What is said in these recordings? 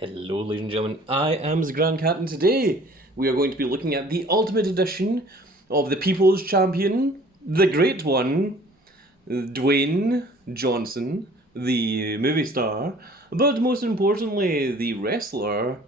Hello, ladies and gentlemen, I am the Grand Cat, and today we are going to be looking at the Ultimate Edition of the People's Champion, the Great One, Dwayne Johnson, the movie star, but most importantly, the wrestler,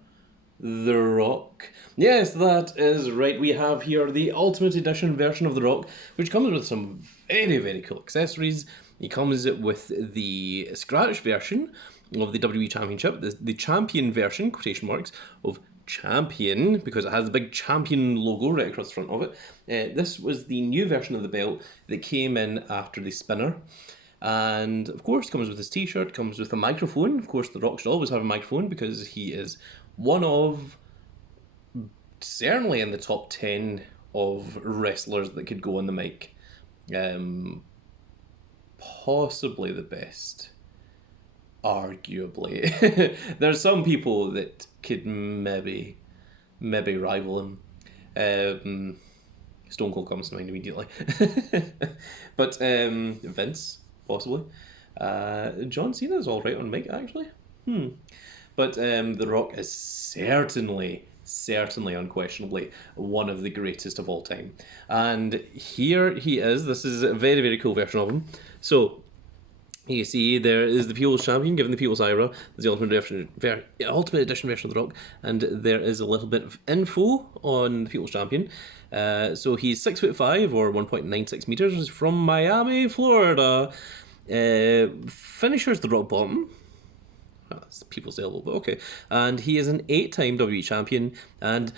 The Rock. Yes, that is right, we have here the Ultimate Edition version of The Rock, which comes with some very, very cool accessories. It comes with the scratch version of the WWE Championship, the champion version, quotation marks, of champion, because it has the big champion logo right across the front of it. This was the new version of the belt that came in after the spinner. And of course, comes with his t-shirt, comes with a microphone. Of course, The Rock should always have a microphone because he is one of, certainly in the top 10 of wrestlers that could go on the mic. Possibly the best. Arguably. There's some people that could maybe rival him. Stone Cold comes to mind immediately. But Vince, possibly. John Cena's alright on mic, actually. But The Rock is certainly, unquestionably, one of the greatest of all time. And here he is. This is a very, very cool version of him. So, you see, there is the People's Champion, given the People's Ira. There's the Ultimate Edition version of The Rock, and there is a little bit of info on the People's Champion. So he's 6'5" or 1.96 meters, from Miami, Florida. Finishers the Rock Bottom. That's the People's Elbow, but okay. And he is an 8-time WWE champion, and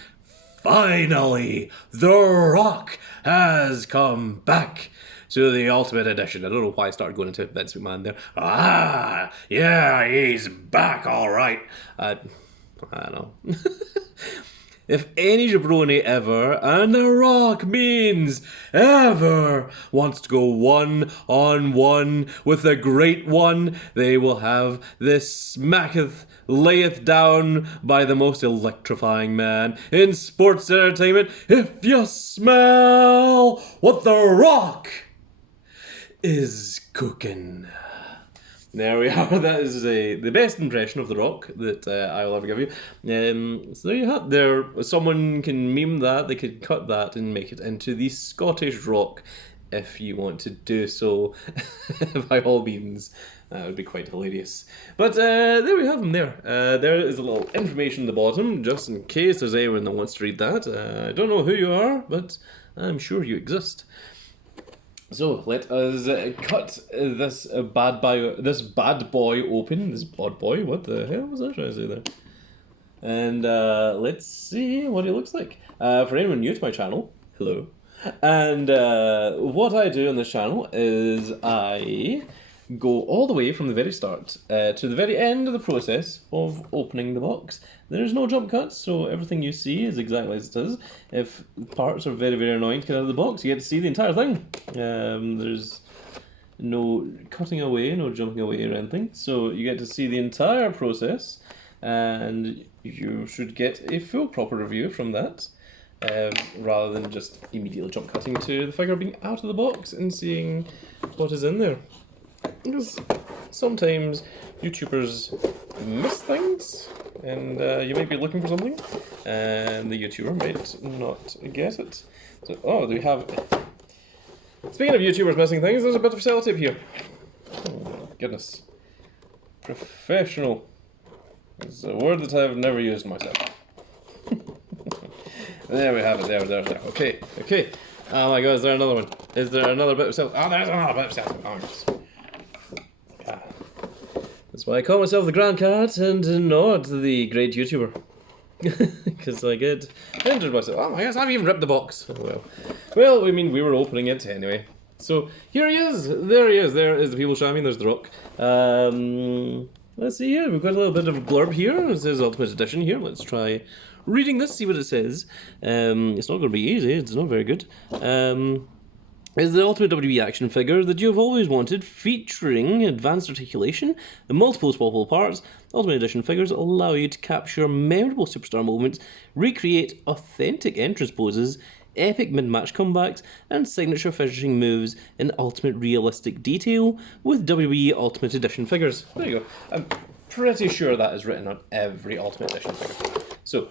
finally, The Rock has come back to the Ultimate Edition. I don't know why I started going into Vince McMahon there. Yeah, he's back, all right. I don't know. If any jabroni ever, and The Rock means ever, wants to go one-on-one with the Great One, they will have this smacketh, layeth down by the most electrifying man in sports entertainment. If you smell what The Rock is cooking. There we are. That is the best impression of The Rock that I'll ever give you. So there you have. There, someone can meme that. They could cut that and make it into the Scottish Rock, if you want to do so. By all means, that would be quite hilarious. But there we have him. There is a little information at the bottom, just in case there's anyone that wants to read that. I don't know who you are, but I'm sure you exist. So let us cut this bad boy open. This bad boy. What the hell was I trying to say there? And let's see what he looks like. For anyone new to my channel, hello. And what I do on this channel is I go all the way from the very start to the very end of the process of opening the box. There's no jump cuts, so everything you see is exactly as it is. If parts are very, very annoying to get out of the box, you get to see the entire thing. There's no cutting away, no jumping away or anything. So you get to see the entire process, and you should get a full proper review from that, rather than just immediately jump cutting to the figure being out of the box and seeing what is in there. Because sometimes YouTubers miss things, and you might be looking for something, and the YouTuber might not get it. So, oh, we have... Speaking of YouTubers missing things, there's a bit of sellotape here. Oh, goodness. Professional. It's a word that I've never used myself. There we have it, there. Okay. Oh my god, is there another one? Is there another bit of sellotape? Oh, there's another bit of sellotape. Oh, yes. That's why I call myself the Grand Cat and not the great YouTuber. Because I get injured myself. Oh my gosh, I've even ripped the box. Well, I mean, we were opening it anyway. So, here he is. There he is. There is the People's Champion. There's The Rock. Let's see here. We've got a little bit of a blurb here. It says Ultimate Edition here. Let's try reading this, see what it says. It's not going to be easy. It's not very good. Is the Ultimate WWE action figure that you have always wanted, featuring advanced articulation and multiple swappable parts. Ultimate Edition figures allow you to capture memorable superstar moments, recreate authentic entrance poses, epic mid-match comebacks, and signature finishing moves in ultimate realistic detail with WWE Ultimate Edition figures. There you go. pretty sure that is written on every Ultimate Edition figure. So,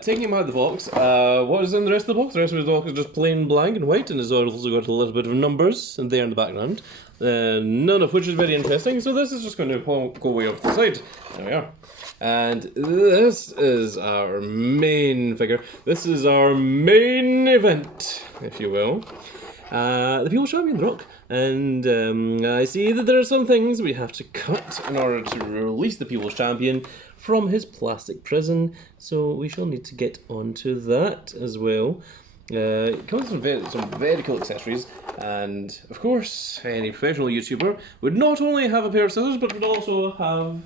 taking him out of the box, what is in the rest of the box? The rest of the box is just plain black and white, and has also got a little bit of numbers in there in the background, none of which is very interesting, so this is just going to go way off to the side. There we are. And this is our main figure. This is our main event, if you will. The People's Champion, The Rock. And I see that there are some things we have to cut in order to release the People's Champion from his plastic prison. So we shall need to get onto that as well. It comes with some very cool accessories, and of course, any professional YouTuber would not only have a pair of scissors, but would also have.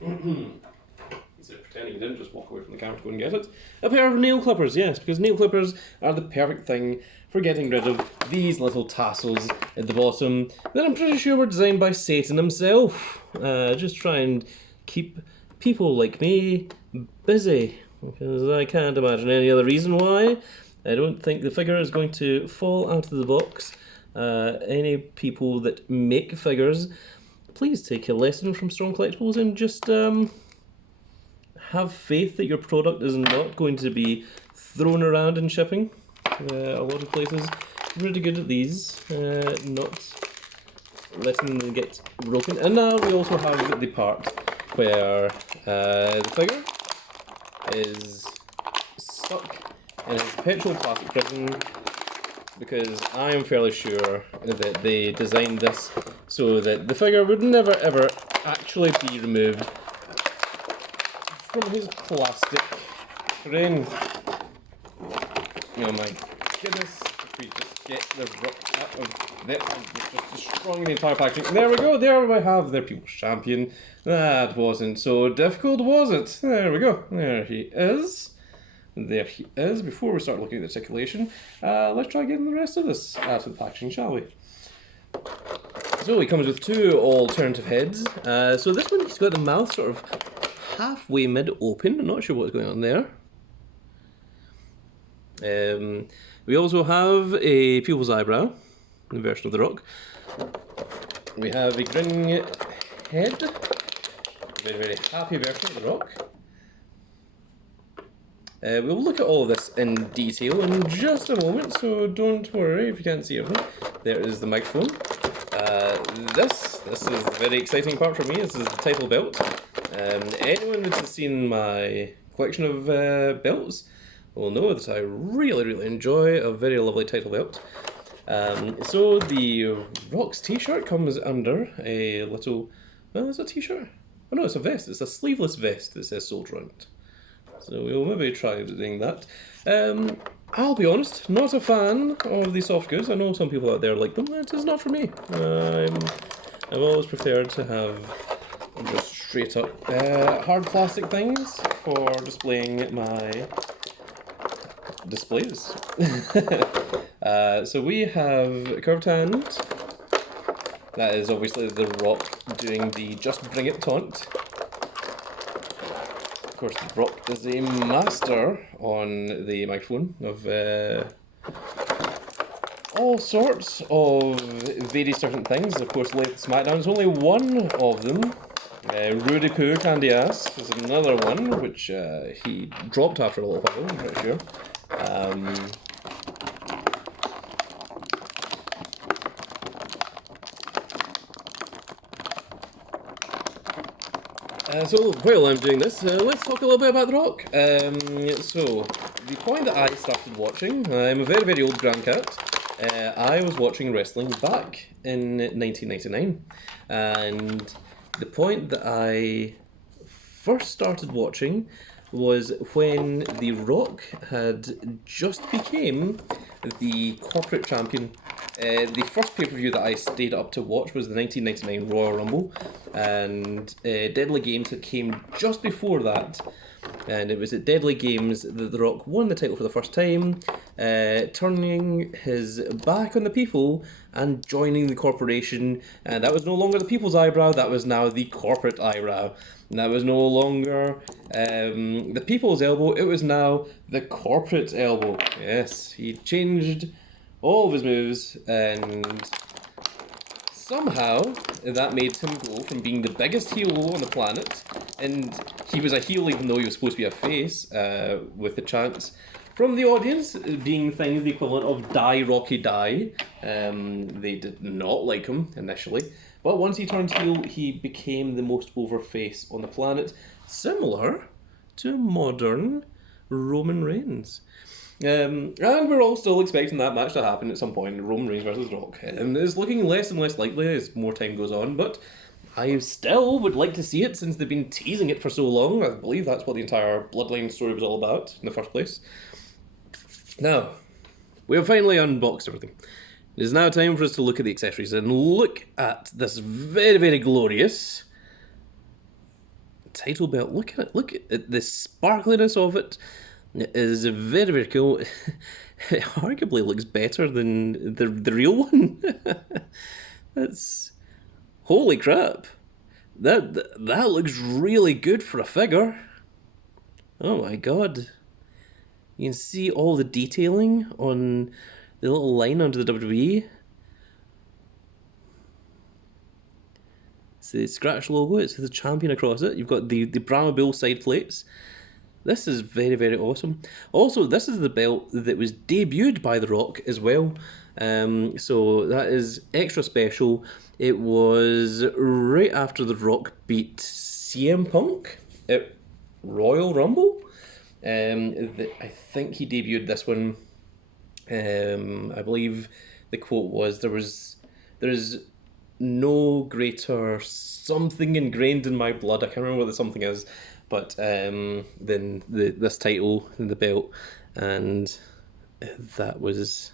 He's pretending he didn't just walk away from the camera to go and get it. A pair of nail clippers, yes, because nail clippers are the perfect thing for getting rid of these little tassels at the bottom that I'm pretty sure were designed by Satan himself. Just try and keep people like me busy, because I can't imagine any other reason why. I don't think the figure is going to fall out of the box. Any people that make figures, please take a lesson from Strong Collectibles and just have faith that your product is not going to be thrown around in shipping. A lot of places are really good at these, not letting them get broken. And now we also have the part where the figure is stuck in a perpetual plastic prison, because I am fairly sure that they designed this so that the figure would never ever actually be removed from his plastic frame. Oh my goodness, if we just get the Rock out of there, just destroying the entire packaging. There we go, there we have their People's Champion. That wasn't so difficult, was it? There we go, there he is. There he is. Before we start looking at the articulation, let's try getting the rest of this out of the packaging, shall we? So he comes with two alternative heads. So this one, he's got the mouth sort of halfway mid-open. I'm not sure what's going on there. We also have a pupil's eyebrow, the version of The Rock. We have a grinning head, a very, very happy version of The Rock. We'll look at all of this in detail in just a moment, so don't worry if you can't see everything. There is the microphone. This is the very exciting part for me. This is the title belt. Anyone that has seen my collection of belts will know that I really, really enjoy a very lovely title belt. So the Rock's t-shirt comes under a little... Well, it's a t-shirt. Oh no, it's a vest. It's a sleeveless vest that says Soldier on it. So we'll maybe try doing that. I'll be honest, not a fan of the soft goods. I know some people out there like them. It is not for me. I've always preferred to have just straight up hard plastic things for displaying my displays. So we have a curved hand. That is obviously The Rock doing the just bring it taunt. Of course, The Rock is a master on the microphone of all sorts of various different things. Of course, Latest SmackDown is only one of them. Rudy Poo Candy Ass is another one, which he dropped after a little while, I'm pretty sure. So while I'm doing this, let's talk a little bit about The Rock. So, the point that I started watching, I'm a very, very old grandcat. I was watching wrestling back in 1999, and the point that I first started watching was when The Rock had just became the corporate champion. The first pay-per-view that I stayed up to watch was the 1999 Royal Rumble, and Deadly Games that came just before that. And it was at Deadly Games that The Rock won the title for the first time, turning his back on the people and joining the corporation. And that was no longer the people's eyebrow, that was now the corporate eyebrow. And that was no longer the people's elbow, it was now the corporate elbow. Yes, he changed all of his moves and somehow that made him go from being the biggest heel on the planet, and he was a heel even though he was supposed to be a face, with the chants from the audience being things the equivalent of "Die Rocky Die." They did not like him initially, but once he turned heel, he became the most over face on the planet, similar to modern Roman Reigns. And we're all still expecting that match to happen at some point, Roman Reigns versus Rock. And it's looking less and less likely as more time goes on, but I still would like to see it since they've been teasing it for so long. I believe that's what the entire Bloodline story was all about in the first place. Now, we have finally unboxed everything. It is now time for us to look at the accessories and look at this very, very glorious title belt. Look at it. Look at the sparkliness of it. It is very, very cool. It arguably looks better than the real one. That's... Holy crap. That looks really good for a figure. Oh my god. You can see all the detailing on the little line under the WWE. It's the scratch logo, it's the champion across it. You've got the Brahma Bull side plates. This is very, very awesome. Also, this is the belt that was debuted by The Rock as well. So that is extra special. It was right after The Rock beat CM Punk at Royal Rumble. I think he debuted this one. I believe the quote was, there is no greater something ingrained in my blood. I can't remember what the something is, but then this title and the belt, and that was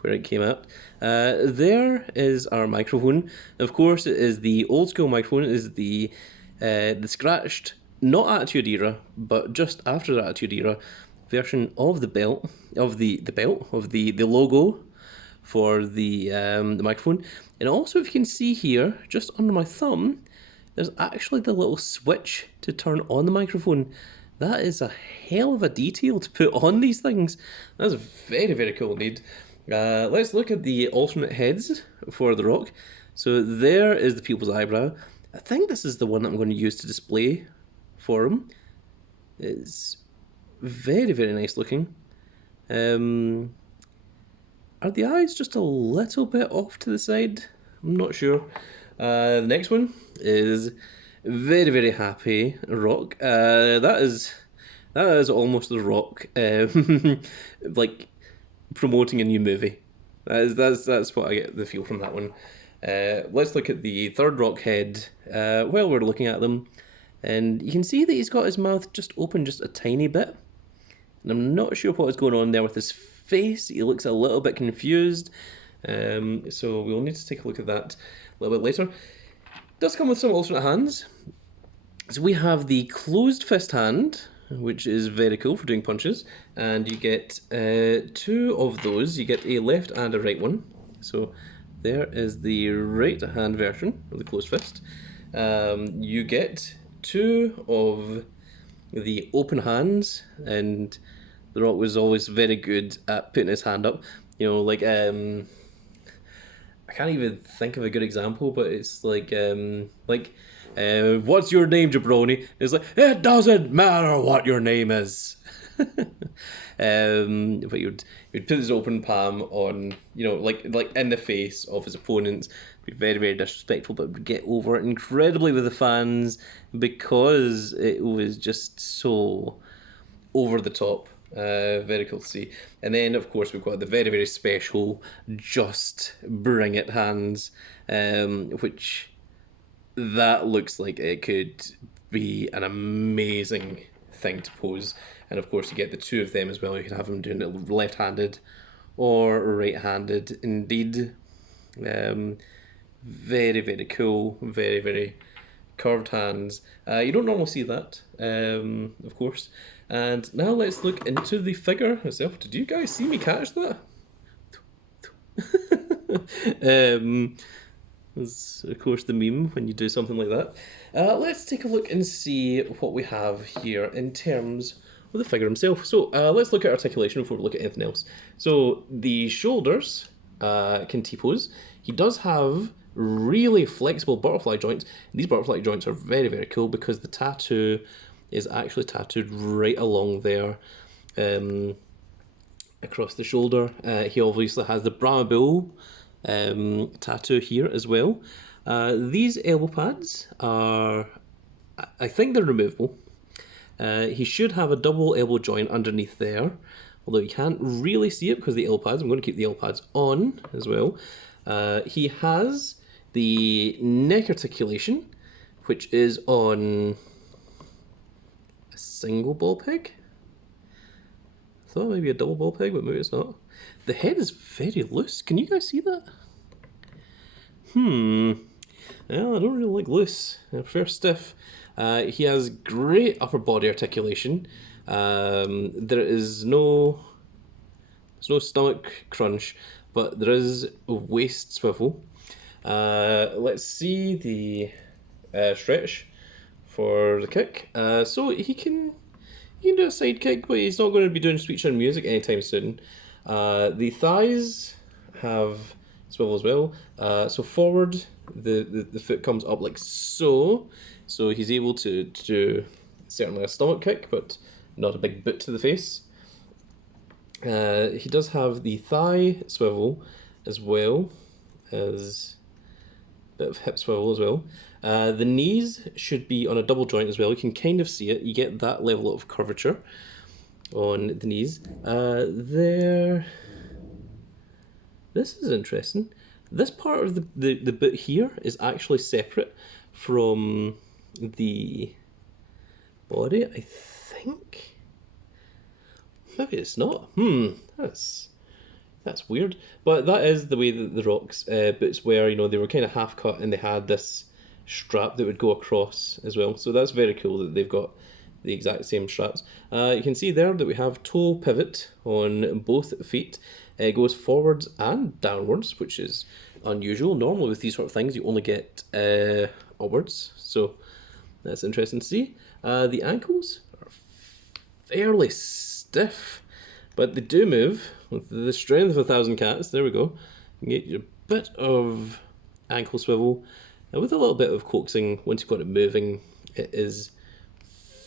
where it came out. There is our microphone. Of course, it is the old school microphone. It is the scratched, not Attitude Era, but just after the Attitude Era version of the belt, of the logo for the microphone. And also, if you can see here, just under my thumb, there's actually the little switch to turn on the microphone. That is a hell of a detail to put on these things. That's very, very cool indeed. Let's look at the alternate heads for The Rock. So there is the pupil's eyebrow. I think this is the one that I'm going to use to display for him. It's very, very nice looking. Are the eyes just a little bit off to the side? I'm not sure. The next one is very, very happy Rock. That is almost The Rock, like promoting a new movie. That's what I get the feel from that one. Let's look at the third Rock head while we're looking at them, and you can see that he's got his mouth just open just a tiny bit, and I'm not sure what is going on there with his face. He looks a little bit confused, so we'll need to take a look at that a little bit later. It does come with some alternate hands. So we have the closed fist hand, which is very cool for doing punches, and you get two of those. You get a left and a right one. So there is the right hand version of the closed fist. You get two of the open hands, and The Rock was always very good at putting his hand up. You know, like, I can't even think of a good example, but it's like, what's your name, jabroni? It's like, it doesn't matter what your name is. But you'd put his open palm on, you know, like in the face of his opponents. Be very, very disrespectful, but would get over it incredibly with the fans because it was just so over the top. Very cool to see. And then, of course, we've got the very, very special Just Bring It hands, which that looks like it could be an amazing thing to pose. And of course, you get the two of them as well. You can have them doing it left-handed or right-handed indeed. Very, very cool. Very, very curved hands. You don't normally see that, of course. And now let's look into the figure itself. Did you guys see me catch that? That's, of course, the meme when you do something like that. Let's take a look and see what we have here in terms of the figure himself. So let's look at articulation before we look at anything else. So the shoulders can T-pose. He does have really flexible butterfly joints. And these butterfly joints are very, very cool because the tattoo is actually tattooed right along there, across the shoulder. He obviously has the Brahma Bull tattoo here as well. These elbow pads are, I think they're removable. He should have a double elbow joint underneath there, although you can't really see it because of the elbow pads. I'm going to keep the elbow pads on as well. He has the neck articulation, which is on a single ball peg. I thought maybe a double ball peg, but maybe it's not. The head is very loose. Can you guys see that? Well, I don't really like loose. I prefer stiff. He has great upper body articulation. There's no stomach crunch, but there is a waist swivel. Let's see the stretch for the kick. So he can do a side kick, but he's not going to be doing speech and music anytime soon. The thighs have swivel as well. So forward, the foot comes up like so. So he's able to do certainly a stomach kick, but not a big boot to the face. He does have the thigh swivel as well as a bit of hip swivel as well. The knees should be on a double joint as well. You can kind of see it. You get that level of curvature on the knees. There. This is interesting. This part of the boot here is actually separate from the body, I think. Maybe it's not. That's weird. But that is the way that the Rock's boots were. You know, they were kind of half cut and they had this strap that would go across as well. So that's very cool that they've got the exact same straps. You can see there that we have toe pivot on both feet. It goes forwards and downwards, which is unusual. Normally with these sort of things you only get upwards, so that's interesting to see. The ankles are fairly stiff, but they do move with the strength of 1,000 cats. There we go. You get a bit of ankle swivel, and with a little bit of coaxing, once you've got it moving, it is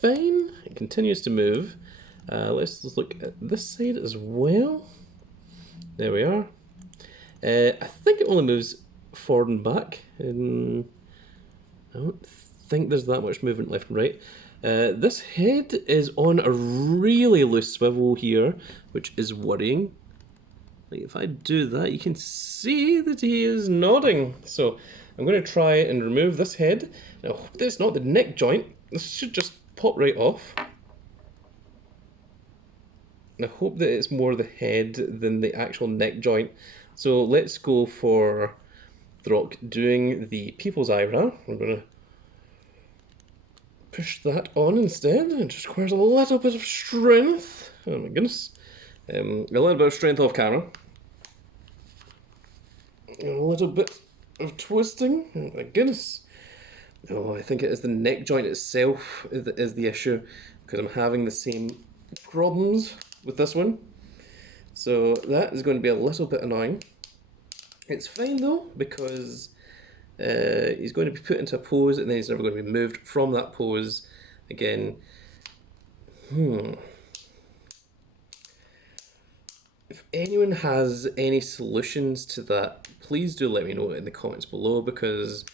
fine. It continues to move. Let's look at this side as well. There we are. I think it only moves forward and back. I don't think there's that much movement left and right. This head is on a really loose swivel here, which is worrying. Like if I do that, you can see that he is nodding. So I'm going to try and remove this head. Now, this is not the neck joint. This should just pop right off. I hope that it's more the head than the actual neck joint. So let's go for The Rock doing the people's eyebrow. We're going to push that on instead. It just requires a little bit of strength. Oh my goodness. A little bit of strength off camera. A little bit of twisting. Oh my goodness. Oh, I think it is the neck joint itself is the issue, because I'm having the same problems with this one. So that is going to be a little bit annoying. It's fine though, because he's going to be put into a pose and then he's never going to be moved from that pose again. If anyone has any solutions to that, please do let me know in the comments below, because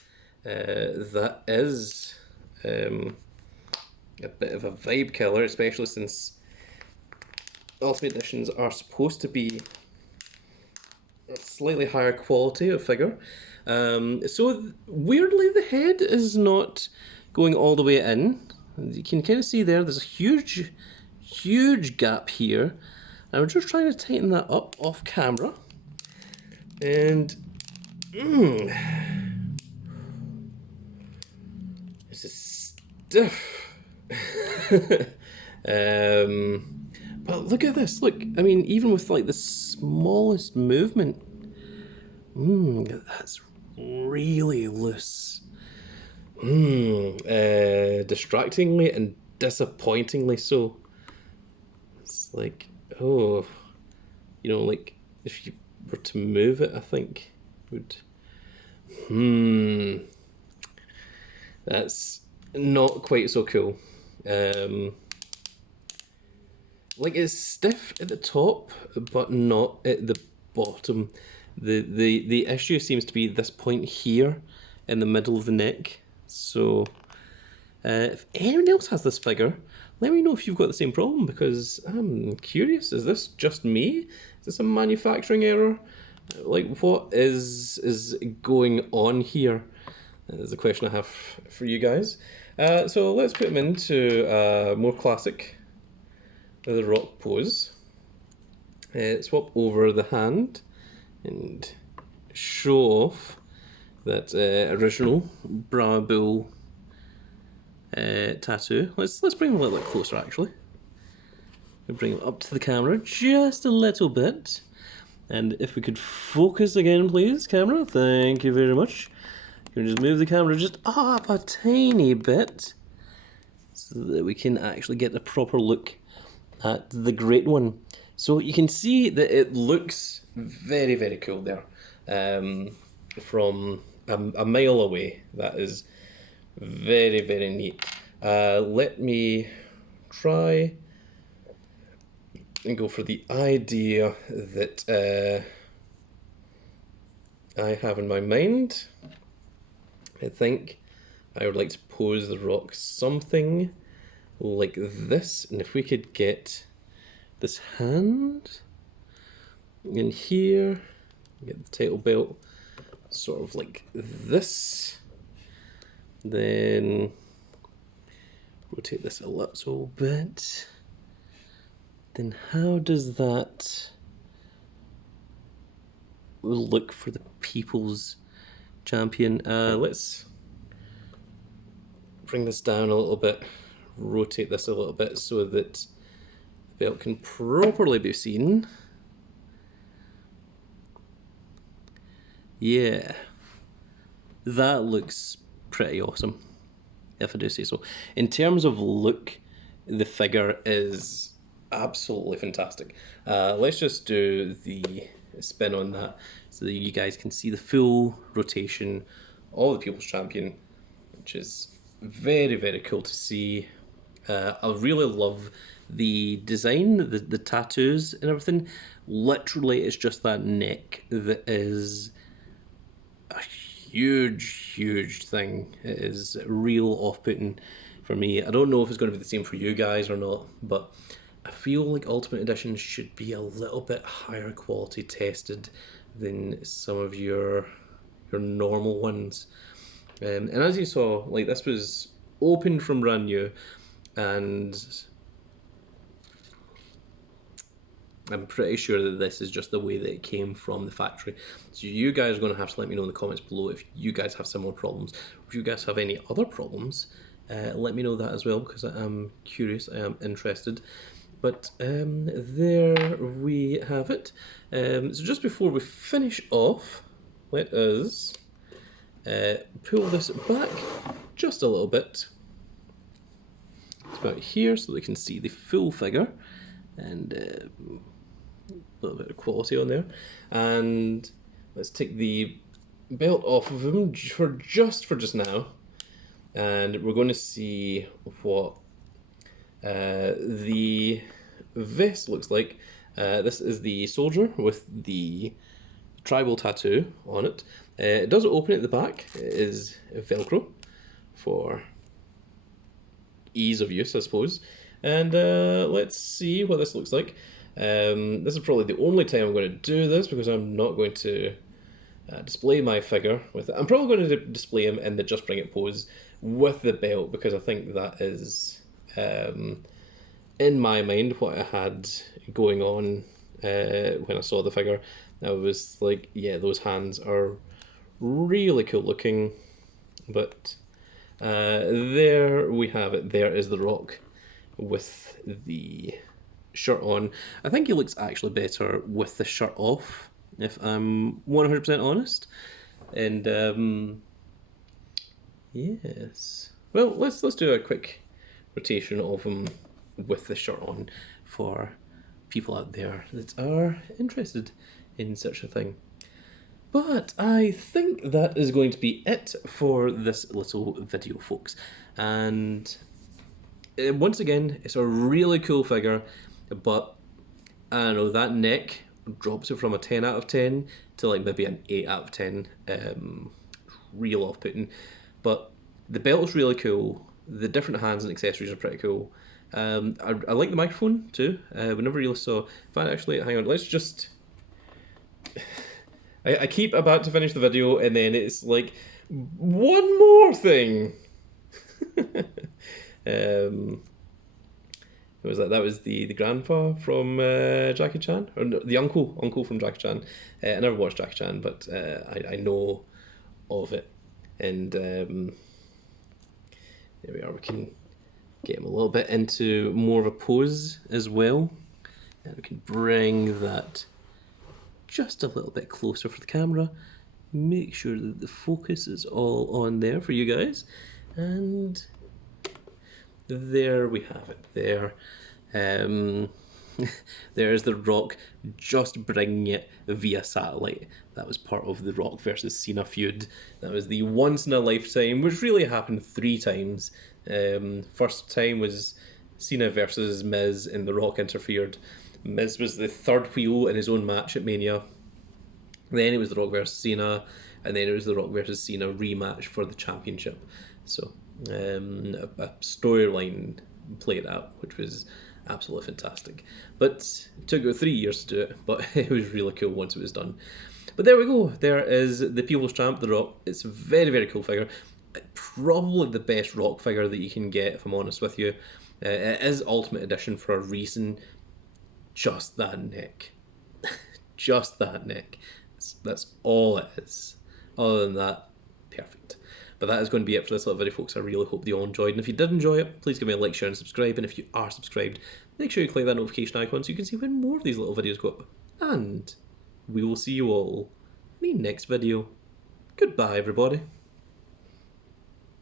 that is a bit of a vibe killer, especially since Ultimate Editions are supposed to be a slightly higher quality of figure. So weirdly the head is not going all the way in. You can kind of see there's a huge gap here. And we're just trying to tighten that up off camera. And this is stiff. But look at this. Look, I mean, even with like the smallest movement, that's really loose. Distractingly and disappointingly so. It's like, oh, you know, like if you were to move it, I think would. That's not quite so cool. Like, it's stiff at the top, but not at the bottom. The issue seems to be this point here in the middle of the neck. So, if anyone else has this figure, let me know if you've got the same problem, because I'm curious. Is this just me? Is this a manufacturing error? Like, what is going on here? Is the question I have for you guys. So let's put him into more classic, the Rock pose. Swap over the hand and show off that original Bra Bull tattoo. Let's bring him a little bit closer, actually. We'll bring him up to the camera just a little bit. And if we could focus again, please, camera. Thank you very much. You can just move the camera just up a tiny bit so that we can actually get the proper look at the Great One. So you can see that it looks very, very cool there. From a mile away. That is very, very neat. Let me try and go for the idea that I have in my mind. I think I would like to pose the Rock something like this, and if we could get this hand in here, get the title belt sort of like this, then rotate this a little bit, then how does that look for the People's Champion? Let's bring this down a little bit, rotate this a little bit so that the belt can properly be seen. Yeah, that looks pretty awesome, if I do say so. In terms of look, the figure is absolutely fantastic. Let's just do the spin on that so that you guys can see the full rotation of the People's Champion, which is very, very cool to see. I really love the design, the tattoos and everything. Literally, it's just that neck that is a huge, huge thing. It is real off-putting for me. I don't know if it's going to be the same for you guys or not, but I feel like Ultimate Edition should be a little bit higher quality tested than some of your normal ones. And as you saw, like, this was opened from brand new, and I'm pretty sure that this is just the way that it came from the factory. So you guys are going to have to let me know in the comments below if you guys have similar problems. If you guys have any other problems, let me know that as well, because I am curious, I am interested. But there we have it. So just before we finish off, let us pull this back just a little bit. It's about here so we can see the full figure, and a little bit of quality on there. And let's take the belt off of him for just now, and we're going to see what the vest looks like. This is the soldier with the tribal tattoo on it. It does open at the back. It is Velcro for ease of use, I suppose. And let's see what this looks like. This is probably the only time I'm going to do this, because I'm not going to display my figure with it. I'm probably going to display him in the Just Bring It pose with the belt, because I think that is, in my mind, what I had going on when I saw the figure. I was like, yeah, those hands are really cool looking. But there we have it. There is the Rock with the shirt on. I think he looks actually better with the shirt off, if I'm 100% honest. And yes, well, let's do a quick rotation of him with the shirt on for people out there that are interested in such a thing. But I think that is going to be it for this little video, folks. And once again, it's a really cool figure, but I don't know, that neck drops it from a 10 out of 10 to like maybe an 8 out of 10. Real off putting. But the belt's really cool. The different hands and accessories are pretty cool. I like the microphone too. We never really saw. In fact, actually, hang on, let's just. I keep about to finish the video and then it's like, one more thing! What was that? That was the grandpa from Jackie Chan? Or no, the uncle from Jackie Chan. I never watched Jackie Chan, but I know of it. And there we are. We can get him a little bit into more of a pose as well. And we can bring that just a little bit closer for the camera. Make sure that the focus is all on there for you guys. And there we have it. There. There's The Rock just bringing it via satellite. That was part of the Rock versus Cena feud. That was the once in a lifetime, which really happened 3 times. First time was Cena versus Miz and The Rock interfered. Miz was the third wheel in his own match at Mania. Then it was The Rock versus Cena, and then it was The Rock versus Cena rematch for the championship. So a storyline played out, which was absolutely fantastic. But it took about 3 years to do it, but it was really cool once it was done. But there we go. There is the People's Champ, The Rock. It's a very, very cool figure. Probably the best Rock figure that you can get, if I'm honest with you. It is Ultimate Edition for a reason. Just that neck. Just that neck. That's all it is. Other than that, perfect. But that is going to be it for this little video, folks. I really hope you all enjoyed. And if you did enjoy it, please give me a like, share, and subscribe. And if you are subscribed, make sure you click that notification icon so you can see when more of these little videos go up. And we will see you all in the next video. Goodbye, everybody.